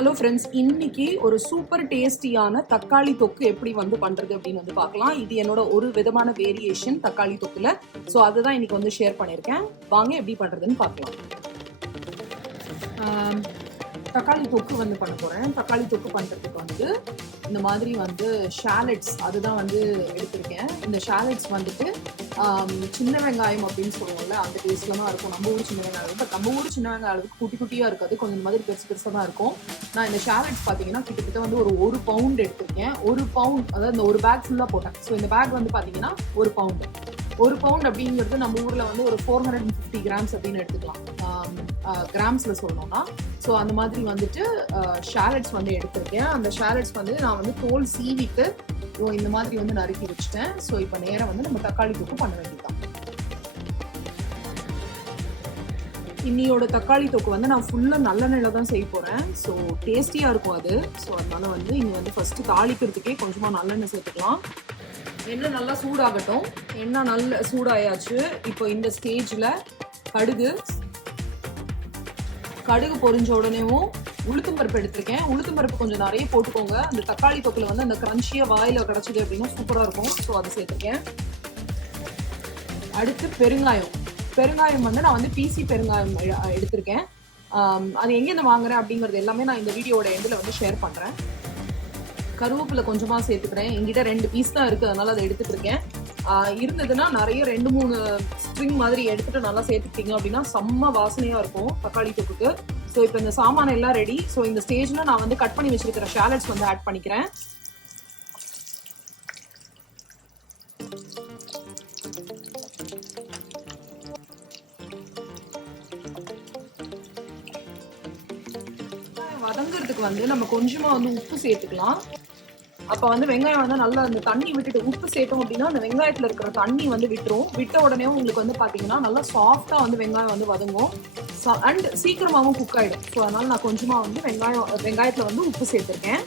Hello friends, இன்னைக்கு ஒரு super டேஸ்டியான தக்காளி தொக்கு எப்படி பண்றது அப்படின்னு பார்க்கலாம். இது என்னோட ஒரு விதமான வேரியேஷன் தக்காளி தொக்குல. ஸோ அதுதான் இன்னைக்கு ஷேர் பண்ணியிருக்கேன். வாங்க எப்படி பண்றதுன்னு பார்க்கலாம். தக்காளி தொக்கு பண்ண போறேன். தக்காளி தொக்கு பண்றதுக்கு இந்த மாதிரி ஷாலட்ஸ் அதுதான் எடுத்திருக்கேன். இந்த ஷாலட்ஸ் சின்ன வெங்காயம் அப்படின்னு சொல்லுவோம்ல, அந்த டேஸ்ட்ல தான் இருக்கும். நம்ம ஊர் சின்ன வெங்காயம், பட் நம்ம ஊர் சின்ன வெங்காயம் அளவுக்கு குட்டி குட்டியா இருக்காது, கொஞ்சம் இந்த மாதிரி பெருசு பெருசாக தான் இருக்கும். நான் இந்த ஷாலட்ஸ் பார்த்தீங்கன்னா கிட்டத்தட்ட ஒரு பவுண்ட் எடுத்திருக்கேன். ஒரு பவுண்ட், அதாவது இந்த ஒரு பேக் ஃபுல்லாக போட்டேன். ஸோ இந்த பேக் பார்த்தீங்கன்னா ஒரு பவுண்ட் அப்படிங்கிறது நம்ம ஊரில் ஒரு 450 கிராம்ஸ் அப்படின்னு எடுத்துக்கலாம், கிராம்ஸ்ல சொல்லணும்னா. ஸோ அந்த மாதிரி ஷாலட்ஸ் எடுத்திருக்கேன். அந்த ஷாலட்ஸ் நான் தோல் சீவிட்டு இந்த மாதிரி நறுக்கி வச்சுட்டேன். ஸோ இப்போ நேரம் நம்ம தக்காளி தொக்கு பண்ண வேண்டியதுதான். இன்னியோட தக்காளி தொக்கு நான் ஃபுல்லாக நல்லெண்ணெயில தான் செய்ய போகிறேன். ஸோ டேஸ்டியாக இருக்கும் அது. ஸோ அதனால இங்கே ஃபஸ்ட்டு தாளிக்கிறதுக்கே கொஞ்சமாக நல்லெண்ணெய் சேர்த்துக்கலாம். எண்ணெய் நல்லா சூடாகட்டும். எண்ணெய் நல்ல சூடாயாச்சு. இப்போ இந்த ஸ்டேஜில் கடுகு பொரிஞ்ச உடனேவும் உளுத்தம் பருப்பு எடுத்திருக்கேன். உளுத்தம் பருப்பு கொஞ்சம் நிறைய போட்டுக்கோங்க. அந்த தக்காளி தொக்குல அந்த கிரன்ச்சியா வாயில கிடைச்சது அப்படின்னா சூப்பரா இருக்கும். ஸோ அதை சேர்த்துருக்கேன். அடுத்து பெருங்காயம் நான் பிசி பெருங்காயம் எடுத்திருக்கேன். அது எங்கேருந்து வாங்குறேன் அப்படிங்கிறது எல்லாமே நான் இந்த வீடியோட எண்டில் ஷேர் பண்றேன். கருவேப்பிலை கொஞ்சமா சேர்த்துக்கிறேன். எங்கிட்ட 2 பீஸ் தான் இருக்கு, அதனால அதை எடுத்துட்டு இருக்கேன். இருந்ததுன்னா நிறைய 2-3 ஸ்ட்ரிங் மாதிரி எடுத்துட்டு நல்லா சேர்த்துக்கிட்டீங்க அப்படின்னா செம்ம வாசனையா இருக்கும் தக்காளி தொக்குக்கு. ஸோ இப்போ இந்த சாமான எல்லாம் ரெடி. ஸோ இந்த ஸ்டேஜ்ல நான் கட் பண்ணி வச்சிருக்கிற ஷாலட்ஸ் ஆட் பண்ணிக்கிறேன். வதங்கிறதுக்கு நம்ம கொஞ்சமா உப்பு சேர்த்துக்கலாம். அப்போ வெங்காயம் நல்லா அந்த தண்ணி விட்டுட்டு உப்பு சேர்த்தோம் அப்படின்னா அந்த வெங்காயத்தில் இருக்கிற தண்ணி விட்டுரும். விட்ட உடனே உங்களுக்கு பார்த்தீங்கன்னா நல்லா சாஃப்டாக வெங்காயம் வதங்கும் அண்ட் சீக்கிரமாகவும் குக் ஆகிடும். ஸோ அதனால நான் கொஞ்சமாக வெங்காயத்தில் உப்பு சேர்த்துருக்கேன்.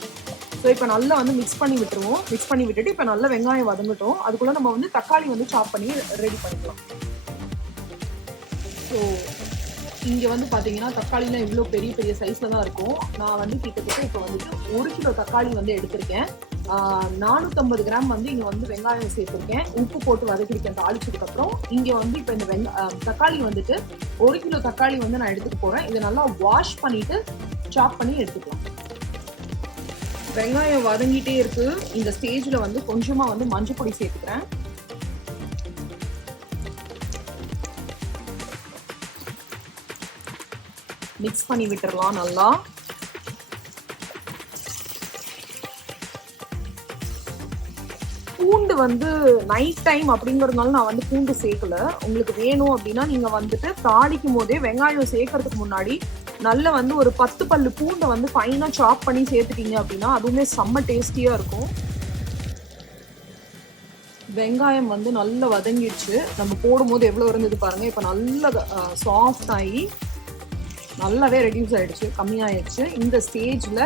ஸோ இப்போ நல்லா மிக்ஸ் பண்ணி விட்டுருவோம். மிக்ஸ் பண்ணி விட்டுட்டு இப்போ நல்லா வெங்காயம் வதங்கட்டும். அதுக்குள்ளே நம்ம தக்காளி சாப் பண்ணி ரெடி பண்ணிக்கலாம். ஸோ இங்கே பார்த்தீங்கன்னா தக்காளிலாம் இவ்வளோ பெரிய பெரிய சைஸில் தான் இருக்கும். நான் கிட்டத்தட்ட இப்போ 1 கிலோ தக்காளி எடுத்திருக்கேன். 450 கிராம் இங்கே வெங்காயம் சேர்த்துருக்கேன். உப்பு போட்டு வதக்கிருக்கேன் தாளிச்சதுக்கப்புறம். இங்கே இப்போ இந்த தக்காளி 1 கிலோ தக்காளி நான் எடுத்துட்டு போகிறேன். இதை நல்லா வாஷ் பண்ணிட்டு சாப் பண்ணி எடுத்துக்கலாம். வெங்காயம் வதங்கிட்டே இருக்கு. இந்த ஸ்டேஜில் கொஞ்சமாக மஞ்சள் பொடி சேர்த்துக்கிறேன். மிக்ஸ் பண்ணி விட்டுறலாம் நல்லா. பூண்டு நைட் டைம் அப்படிங்கறதுனால நான் பூண்டு சேர்க்கல. உங்களுக்கு வேணும் அப்படின்னா நீங்க தாளிக்கும் போதே வெங்காயம் சேர்க்கறதுக்கு முன்னாடி நல்ல ஒரு 10 பல்லு பூண்டை ஃபைனா சாப் பண்ணி சேர்த்துட்டீங்க அப்படின்னா அதுவுமே செம்ம டேஸ்டியா இருக்கும். வெங்காயம் நல்லா வதங்கிடுச்சு. நம்ம போடும் போது எவ்வளவு இருந்தது பாருங்க. இப்ப நல்லா சாஃப்ட் ஆகி நல்லாவே ரெடியூஸ் ஆயிடுச்சு, கம்மியாயிடுச்சு. இந்த ஸ்டேஜ்ல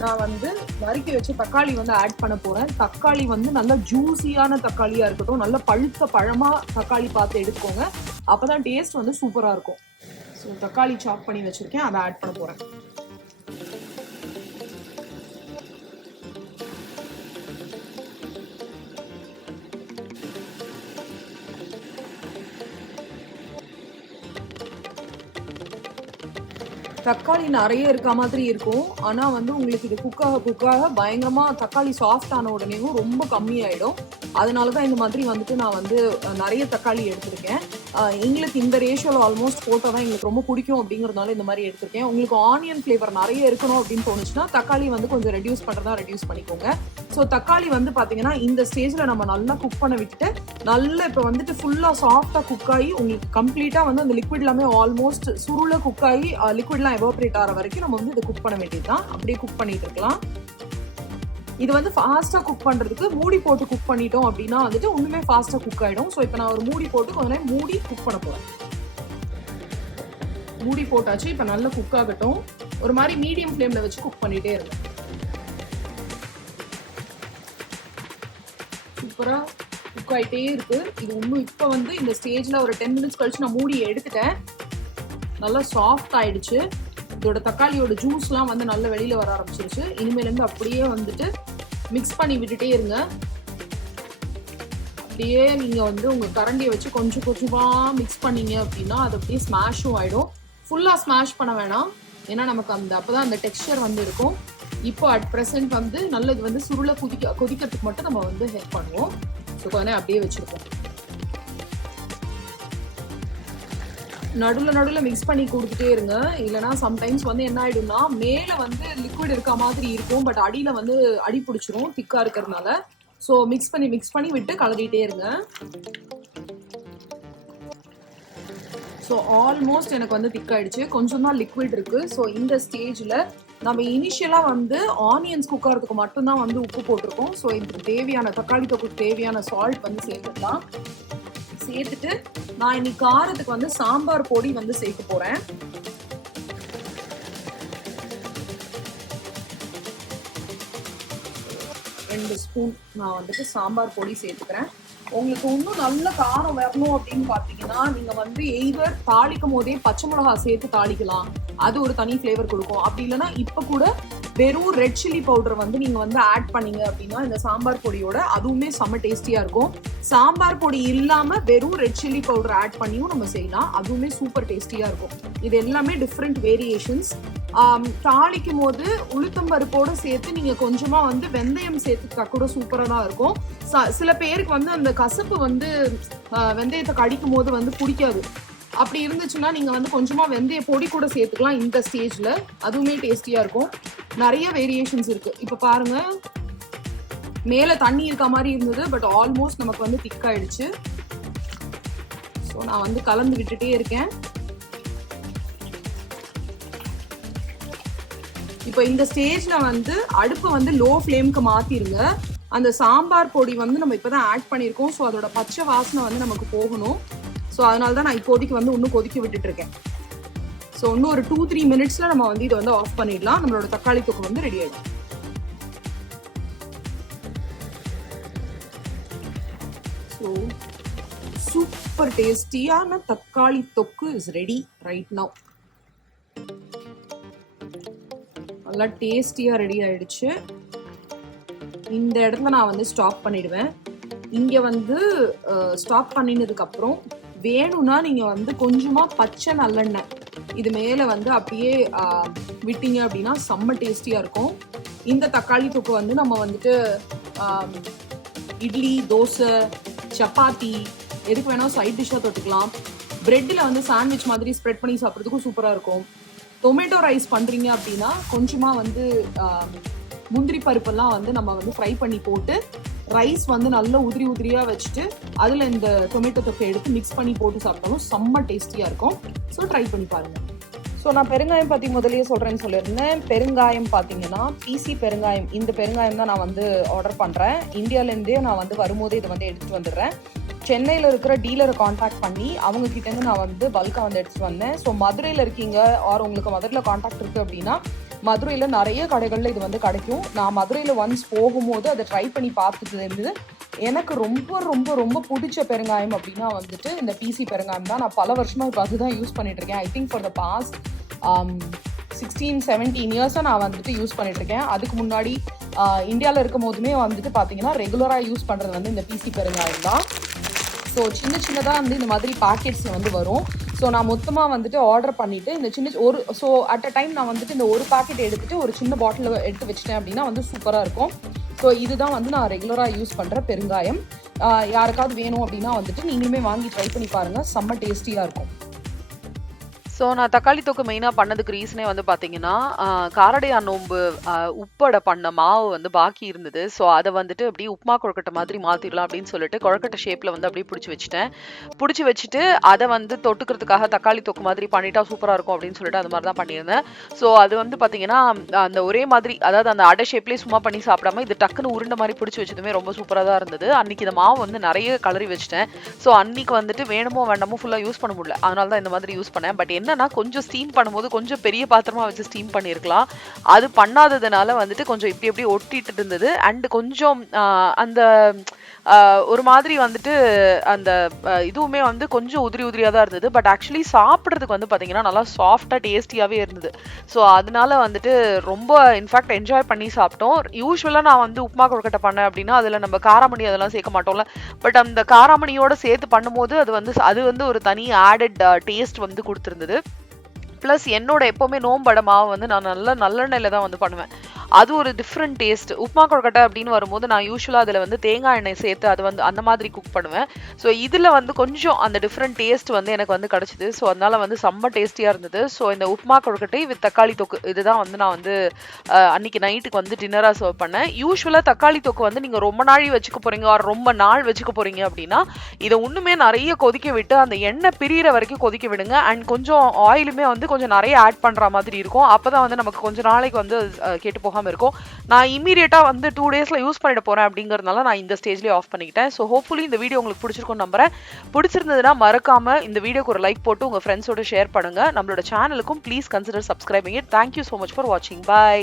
நான் நறுக்கி வச்சு தக்காளி ஆட் பண்ண போறேன். தக்காளி நல்லா ஜூசியான தக்காளியா இருக்கட்டும். நல்ல பழுத்த பழமா தக்காளி பார்த்து எடுத்துக்கோங்க. அப்பதான் டேஸ்ட் சூப்பரா இருக்கும். ஸோ தக்காளி சாப் பண்ணி வச்சிருக்கேன், அதை ஆட் பண்ண போறேன். தக்காளி நிறைய இருக்க மாதிரி இருக்கும். ஆனா உங்களுக்கு இது குக்காக பயங்கரமா தக்காளி சாஃப்ட் ஆன உடனேவும் ரொம்ப கம்மியாயிடும். அதனாலதான் இந்த மாதிரி நான் நிறைய தக்காளி எடுத்திருக்கேன். எங்களுக்கு இந்த ரேஷியோல ஆல்மோஸ்ட் போட்டாதான் எங்களுக்கு ரொம்ப பிடிக்கும் அப்படிங்கறதுனால இந்த மாதிரி எடுத்திருக்கேன். உங்களுக்கு ஆனியன் ஃபிளேவர் நிறைய இருக்கணும் அப்படின்னு தோணுச்சுன்னா தக்காளி கொஞ்சம் ரெடியூஸ் பண்றதா ரெடியூஸ் பண்ணிக்கோங்க. ஸோ தக்காளி பாத்தீங்கன்னா இந்த ஸ்டேஜ்ல நம்ம நல்லா குக் பண்ண விட்டுட்டு நல்லா இப்போ ஃபுல்லா சாஃப்டா குக் ஆகி உங்களுக்கு கம்ப்ளீட்டா அந்த லிக்விட் எல்லாமே ஆல்மோஸ்ட் சுருள குக் ஆகி லிக்விட்லாம் எவாபரேட் ஆகிற வரைக்கும் நம்ம இதை குக் பண்ண வேண்டியதுதான். அப்படியே குக் பண்ணிட்டு இருக்கலாம். இது ஃபாஸ்டா குக் பண்றதுக்கு மூடி போட்டு குக் பண்ணிட்டோம் அப்படின்னா ஒண்ணுமே ஃபாஸ்டா குக் ஆயிடும். ஸோ இப்போ நான் ஒரு மூடி போட்டு கொஞ்ச நேரம் மூடி குக் பண்ண போறேன். மூடி போட்டாச்சு. இப்போ நல்லா குக் ஆகட்டும். ஒரு மாதிரி மீடியம் ஃப்ளேம்ல வச்சு குக் பண்ணிட்டே இருங்க. சூப்பரா குக் ஆயிட்டே இருக்கு. இது இன்னும் இப்போ இந்த ஸ்டேஜ்ல ஒரு 10 மினிட்ஸ் கழிச்சு நான் மூடி எடுத்துட்டேன். நல்லா சாஃப்ட் ஆயிடுச்சு. இதோட தக்காளியோட ஜூஸ்லாம் வந்து நல்ல வெளியில வர ஆரம்பிச்சிருச்சு. இனிமேலேருந்து அப்படியே வந்துட்டு மிக்ஸ் பண்ணி விட்டுட்டே இருங்க. அப்படியே நீங்கள் வந்து உங்கள் கரண்டியை வச்சு கொஞ்சம் கொஞ்சமாக மிக்ஸ் பண்ணீங்க அப்படின்னா அது அப்படியே ஸ்மாஷும் ஆகிடும். ஃபுல்லாக ஸ்மாஷ் பண்ண வேணாம், ஏன்னா நமக்கு அப்போ தான் அந்த டெக்ஸ்சர் வந்து இருக்கும். இப்போ அட் ப்ரெசென்ட் வந்து நல்லது வந்து சுருளை கொதிக்கிறதுக்கு மட்டும் நம்ம வந்து ஹெல்ப் பண்ணுவோம். ஸோ கொஞ்சம் அப்படியே வச்சுருக்கோம். நடுவில் மிக்ஸ் பண்ணி கொடுத்துட்டே இருங்க. இல்லைனா சம்டைம்ஸ் வந்து என்ன ஆகிடும்னா மேலே வந்து லிக்விட் இருக்க மாதிரி இருக்கும், பட் அடியில் வந்து அடி பிடிச்சிரும் திக்காக இருக்கிறதுனால. ஸோ மிக்ஸ் பண்ணி விட்டு கலரிட்டே இருங்க. ஸோ ஆல்மோஸ்ட் எனக்கு வந்து திக்காயிடுச்சு, கொஞ்சம் தான் லிக்விட் இருக்குது. ஸோ இந்த ஸ்டேஜில் நம்ம இனிஷியலாக வந்து ஆனியன்ஸ் குக் ஆகிறதுக்கு மட்டும்தான் வந்து உப்பு போட்டிருக்கோம். ஸோ இதுக்கு தேவையான தக்காளி தொக்குக்கு தேவையான சால்ட் வந்து சேர்த்துக்கலாம். சேர்த்துட்டு நான் இன்னைக்கு காரத்துக்கு வந்து சாம்பார் பொடி வந்து சேர்க்க போகிறேன். ரெண்டு ஸ்பூன் நான் வந்துட்டு சாம்பார் பொடி சேர்த்துக்கிறேன். உங்களுக்கு இன்னும் நல்ல காரம் வரணும் அப்படின்னு பார்த்தீங்கன்னா நீங்கள் வந்து எய்தர் தாளிக்கும் போதே பச்சை மிளகா சேர்த்து தாளிக்கலாம், அது ஒரு தனி ஃப்ளேவர் கொடுக்கும். அப்படி இல்லைன்னா இப்போ கூட வெறும் ரெட் சில்லி பவுடர் வந்து நீங்கள் வந்து ஆட் பண்ணீங்க அப்படின்னா இந்த சாம்பார் பொடியோட அதுவுமே செம்ம டேஸ்டியாக இருக்கும். சாம்பார் பொடி இல்லாமல் வெறும் ரெட் சில்லி பவுடர் ஆட் பண்ணியும் நம்ம செய்யலாம், அதுவுமே சூப்பர் டேஸ்டியாக இருக்கும். இது எல்லாமே டிஃப்ரெண்ட் வேரியேஷன்ஸ். தாளிக்கும் போது உளுத்தம்பருப்போடு சேர்த்து நீங்கள் கொஞ்சமாக வந்து வெந்தயம் சேர்த்துட்டா கூட சூப்பராக தான் இருக்கும். சில பேருக்கு வந்து அந்த கசப்பு வந்து வெந்தயத்தை கடிக்கும் போது வந்து பிடிக்காது. அப்படி இருந்துச்சுன்னா நீங்கள் வந்து கொஞ்சமாக வெந்தய பொடி கூட சேர்த்துக்கலாம் இந்த ஸ்டேஜில், அதுவுமே டேஸ்டியாக இருக்கும். நிறைய வேரியேஷன்ஸ் இருக்குது. இப்போ பாருங்கள், மேலே தண்ணி இருக்க மாதிரி இருந்தது, பட் ஆல்மோஸ்ட் நமக்கு வந்து திக்காயிடுச்சு. ஸோ நான் வந்து கலந்து விட்டுட்டே இருக்கேன். இப்போ இந்த ஸ்டேஜில் வந்து அடுப்பை வந்து லோ ஃப்ளேம்க்கு மாற்றிடுங்க. அந்த சாம்பார் பொடி வந்து நம்ம இப்போ தான் ஆட் பண்ணியிருக்கோம். ஸோ அதோட பச்சை வாசனை வந்து நமக்கு போகணும். ஸோ அதனால தான் நான் இப்போதைக்கு வந்து இன்னும் கொதிக்க விட்டுட்டு இருக்கேன். ஸோ இன்னும் ஒரு 2-3 மினிட்ஸில் நம்ம வந்து இதை வந்து ஆஃப் பண்ணிடலாம். நம்மளோட தக்காளி தொக்கு வந்து ரெடி ஆகிடும். ஸோ சூப்பர் டேஸ்டியான தக்காளி தொக்கு இஸ் ரெடி ரைட் நவ். நல்லா டேஸ்டியாக ரெடி ஆயிடுச்சு. இந்த இடத்துல நான் வந்து ஸ்டாப் பண்ணிடுவேன். இங்கே வந்து ஸ்டாப் பண்ணினதுக்கப்புறம் வேணும்னா நீங்கள் வந்து கொஞ்சமாக பச்சை நல்லெண்ணெய் இது மேலே வந்து அப்படியே விட்டீங்க அப்படின்னா செம்ம டேஸ்டியாக இருக்கும். இந்த தக்காளி தொக்கு வந்து நம்ம வந்துட்டு இட்லி, தோசை, சப்பாத்தி எதுக்கு வேணால் சைட் டிஷ்ஷாக தொட்டுக்கலாம். பிரெட்டில் வந்து சாண்ட்விச் மாதிரி ஸ்ப்ரெட் பண்ணி சாப்பிட்றதுக்கும் சூப்பராக இருக்கும். டொமேட்டோ ரைஸ் பண்ணுறீங்க அப்படின்னா கொஞ்சமாக வந்து முந்திரி பருப்பெல்லாம் வந்து நம்ம வந்து ஃப்ரை பண்ணி போட்டு ரைஸ் வந்து நல்லா உதிரியாக வச்சுட்டு அதில் இந்த டொமேட்டோ தொக்கை எடுத்து மிக்ஸ் பண்ணி போட்டு சாப்பிட்டாலும் செம்ம டேஸ்டியாக இருக்கும். ஸோ ட்ரை பண்ணி பாருங்கள். ஸோ நான் பெருங்காயம் பற்றி முதலே சொல்கிறேன்னு சொல்லியிருந்தேன். பெருங்காயம் பார்த்தீங்கன்னா பிசி பெருங்காயம், இந்த பெருங்காயம் தான் நான் வந்து ஆர்டர் பண்ணுறேன். இந்தியாவிலேருந்தே நான் வந்து வரும்போதே இதை வந்து எடுத்துகிட்டு வந்துடுறேன். சென்னையில் இருக்கிற டீலரை காண்டாக்ட் பண்ணி அவங்க கிட்டேருந்து நான் வந்து பல்காக வந்து எடுத்துகிட்டு வந்தேன். ஸோ மதுரையில் இருக்கீங்க ஆர் உங்களுக்கு மதுரையில் காண்டாக்ட் இருக்குது அப்படின்னா மதுரையில் நிறைய கடைகளில் இது வந்து கிடைக்கும். நான் மதுரையில் ஒன்ஸ் போகும்போது அதை ட்ரை பண்ணி பார்த்துட்டு இருந்தது. எனக்கு ரொம்ப ரொம்ப ரொம்ப பிடிச்ச பெருங்காயம் அப்படின்னா வந்துட்டு இந்த பிசி பெருங்காயம் தான். நான் பல வருஷமாக இப்போ அதுதான் யூஸ் பண்ணிகிட்ருக்கேன். I think for the past 16-17 இயர்ஸாக நான் வந்துட்டு யூஸ் பண்ணிகிட்ருக்கேன். அதுக்கு முன்னாடி இந்தியாவில் இருக்கும் போதுமே வந்துட்டு பார்த்தீங்கன்னா ரெகுலராக யூஸ் பண்ணுறது வந்து இந்த பிசி பெருங்காயம் தான். ஸோ சின்னதாக வந்து இந்த மாதிரி பாக்கெட்ஸில் வந்து வரும். ஸோ நான் மொத்தமாக வந்துட்டு ஆர்டர் பண்ணிவிட்டு இந்த ஸோ அட் அ டைம் நான் வந்துட்டு இந்த ஒரு பாக்கெட் எடுத்துகிட்டு ஒரு சின்ன பாட்டிலில் எடுத்து வச்சிட்டேன் அப்படின்னா வந்து சூப்பராக இருக்கும். ஸோ இதுதான் வந்து நான் ரெகுலராக யூஸ் பண்ணுற பெருங்காயம். யாருக்காவது வேணும் அப்படின்னா வந்துட்டு நீங்களுமே வாங்கி ட்ரை பண்ணி பாருங்கள், செம்ம டேஸ்டியாக இருக்கும். ஸோ நான் தக்காளி தொக்கு மெயினாக பண்ணதுக்கு ரீசனே வந்து பார்த்தீங்கன்னா காரடையா நோம்பு உப்படை பண்ண மாவு வந்து பாக்கி இருந்தது. ஸோ அதை வந்துட்டு அப்படியே உப்புமா கொழுக்கட்டை மாதிரி மாற்றிடலாம் அப்படின்னு சொல்லிட்டு கொழுக்கட்டை ஷேப்பில் வந்து அப்படியே பிடிச்சி வச்சுட்டு அதை வந்து தொட்டுக்கிறதுக்காக தக்காளி தொக்கு மாதிரி பண்ணிட்டா சூப்பராக இருக்கும் அப்படின்னு சொல்லிட்டு அது மாதிரி தான் பண்ணியிருந்தேன். ஸோ அது வந்து பார்த்தீங்கன்னா அந்த ஒரே மாதிரி, அதாவது அந்த அடை ஷேப்லேயே சும்மா பண்ணி சாப்பிடாம இது டக்குன்னு உருண்டை மாதிரி பிடிச்சி வச்சதுமே ரொம்ப சூப்பராக தான் இருந்தது. அன்றைக்கி இந்த மாவு வந்து நிறைய கலரி வச்சுட்டேன். ஸோ அன்றைக்கி வந்துட்டு வேணுமோ வேண்டாமோ ஃபுல்லாக யூஸ் பண்ண முடியல, அதனால தான் இந்த மாதிரி யூஸ் பண்ணேன். பட் என்னன்னா கொஞ்சம் ஸ்டீம் பண்ணும்போது கொஞ்சம் பெரிய பாத்திரமா வச்சு ஸ்டீம் பண்ணியிருக்கலாம். அது பண்ணாததுனால வந்துட்டு கொஞ்சம் இப்படி ஒட்டிட்டு இருந்தது. அண்ட் கொஞ்சம் அந்த ஒரு மாதிரி வந்துட்டு அந்த இதுவுமே வந்து கொஞ்சம் உதிரி உதிரியா தான் இருந்தது. பட் ஆக்சுவலி சாப்பிடுறதுக்கு வந்து பாத்தீங்கன்னா நல்லா சாஃப்டா டேஸ்டியாவே இருந்தது. ஸோ அதனால வந்துட்டு ரொம்ப இன்ஃபேக்ட் என்ஜாய் பண்ணி சாப்பிட்டோம். யூஸ்வலா நான் வந்து உப்புமா கொழுக்கட்டை பண்ணேன் அப்படின்னா அதுல நம்ம காராமணி அதெல்லாம் சேர்க்க மாட்டோம்ல. பட் அந்த காராமணியோட சேர்த்து பண்ணும்போது அது வந்து ஒரு தனி ஆடட் டேஸ்ட் வந்து கொடுத்துருந்தது. ப்ளஸ் என்னோட எப்பவுமே நோம்பட மாவு வந்து நான் நல்லெண்ணெயில தான் வந்து பண்ணுவேன். அது ஒரு டிஃப்ரெண்ட் டேஸ்ட். உப்புமா கொழுக்கட்டை அப்படின்னு வரும்போது நான் யூஸ்வலா அதுல வந்து தேங்காய் எண்ணெய் சேர்த்து அது வந்து அந்த மாதிரி குக் பண்ணுவேன். ஸோ இதுல வந்து கொஞ்சம் அந்த டிஃப்ரெண்ட் டேஸ்ட் வந்து எனக்கு வந்து கிடைச்சது. ஸோ அதனால வந்து செம்ம டேஸ்டியா இருந்தது. ஸோ இந்த உப்புமா கொழுக்கட்டை வித் தக்காளி தொக்கு இதுதான் வந்து நான் வந்து அன்னைக்கு நைட்டுக்கு வந்து டின்னரா சர்வ் பண்ணேன். யூஸ்வலா தக்காளி தொக்கு வந்து நீங்க ரொம்ப நாள் வச்சுக்க போறீங்க ஆர் ரொம்ப நாள் வச்சுக்க போறீங்க அப்படின்னா இதை ஒண்ணுமே நிறைய கொதிக்க விட்டு அந்த எண்ணெய் பிரியிற வரைக்கும் கொதிக்க விடுங்க. அண்ட் கொஞ்சம் ஆயிலுமே வந்து கொஞ்சம் நிறைய ஆட் பண்ற மாதிரி இருக்கும். அப்பதான் வந்து நமக்கு கொஞ்சம் நாளைக்கு வந்து கேட்டு போகாம இருக்கும். நான் இமீடியட்டா வந்து 2 டேஸ்ல யூஸ் பண்ணிட போறேன் அப்படிங்கறதுனால நான் இந்த ஸ்டேஜ்லயே ஆஃப் பண்ணிக்கிட்டேன். ஸோ ஹோப்ஃபுல்லி இந்த வீடியோ உங்களுக்கு பிடிச்சிருக்கும்னு நம்புறேன். பிடிச்சிருந்ததுன்னா மறக்காம இந்த வீடியோக்கு ஒரு லைக் போட்டு உங்க ஃப்ரெண்ட்ஸோட ஷேர் பண்ணுங்க. நம்மளோட சேனலுக்கும் please consider subscribing it. Thank you so much for வாட்சிங். பை.